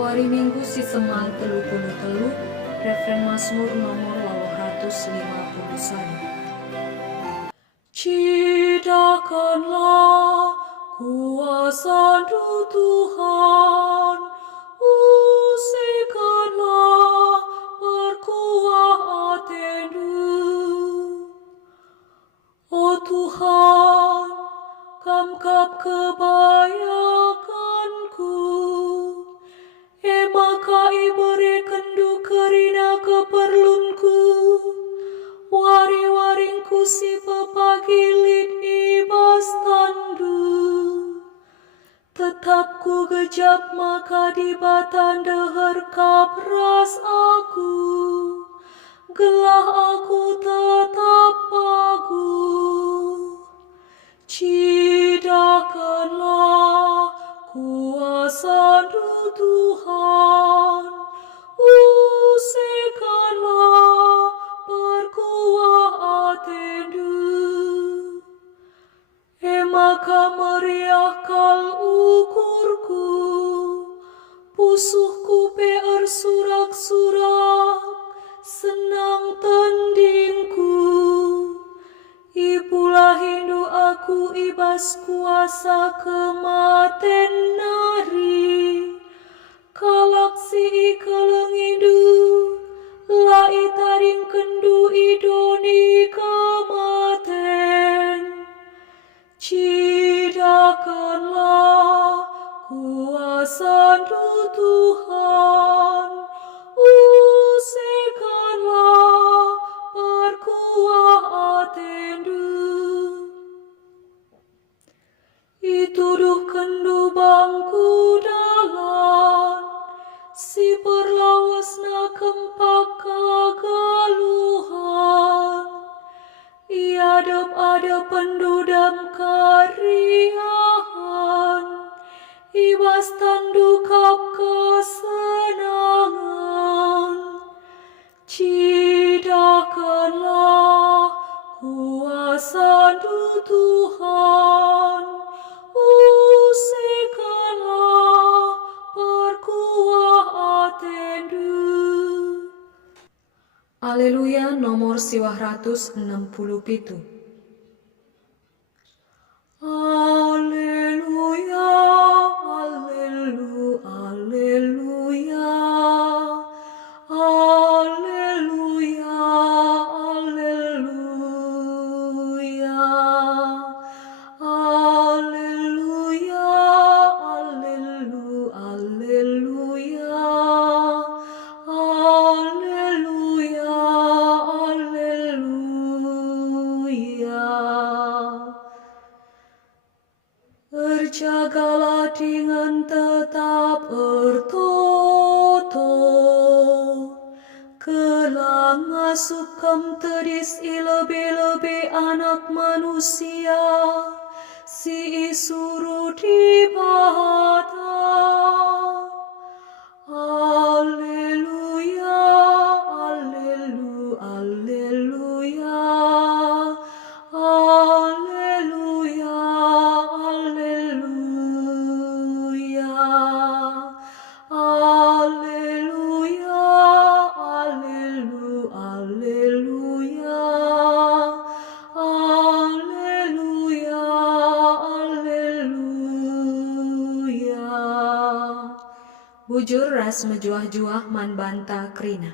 Wari Minggu si Semal telu, refren Mazmur nomor 251. Cidakanlah kuasa Tuhan, usikanlah perkuah hatimu. O Tuhan, kamkap kebayakanku, maka iberi kendu kerina keperlunku, wari-waringku si pepagilit ibas tandu. Tetap ku gejap maka di batan deher kapras aku, gelah aku tetap pagu. Cidakanlah kuasa Tuhan, usikanlah perkuah hatimu. Maka meriah kal ukurku, pusuhku peer surak-surak, senang tandingku. Ipulah hindu aku ibas kuasa kematen nari, kalak si ikelengidu, lai taring kendu idoni kematen. Cidakanlah kuasa Tuhan, usikanlah perkuah hatimu. Ituduh kendu bangku dalan, si perlawasna kempak kagaluhan. Iadep-adep pendudam kariahan, ibas tandukap kesenangan. Cidakanlah kuasa Tuhan, usikanlah perkuah hatimu. Aleluya nomor 167. Aleluya, aleluya, aleluya, aleluya, aleluya, aleluya, aleluya, aleluya. Berjagalah dengan tetap ertoto, kelang asup kam tedis ilebe-lebe anak manusia, si isuru di bata. Alleluia, alleluia, alleluia, alleluia, alleluia, alleluia, alleluia, alleluia, alleluia, alleluia. Bujur ras mejuah juah man banta krina.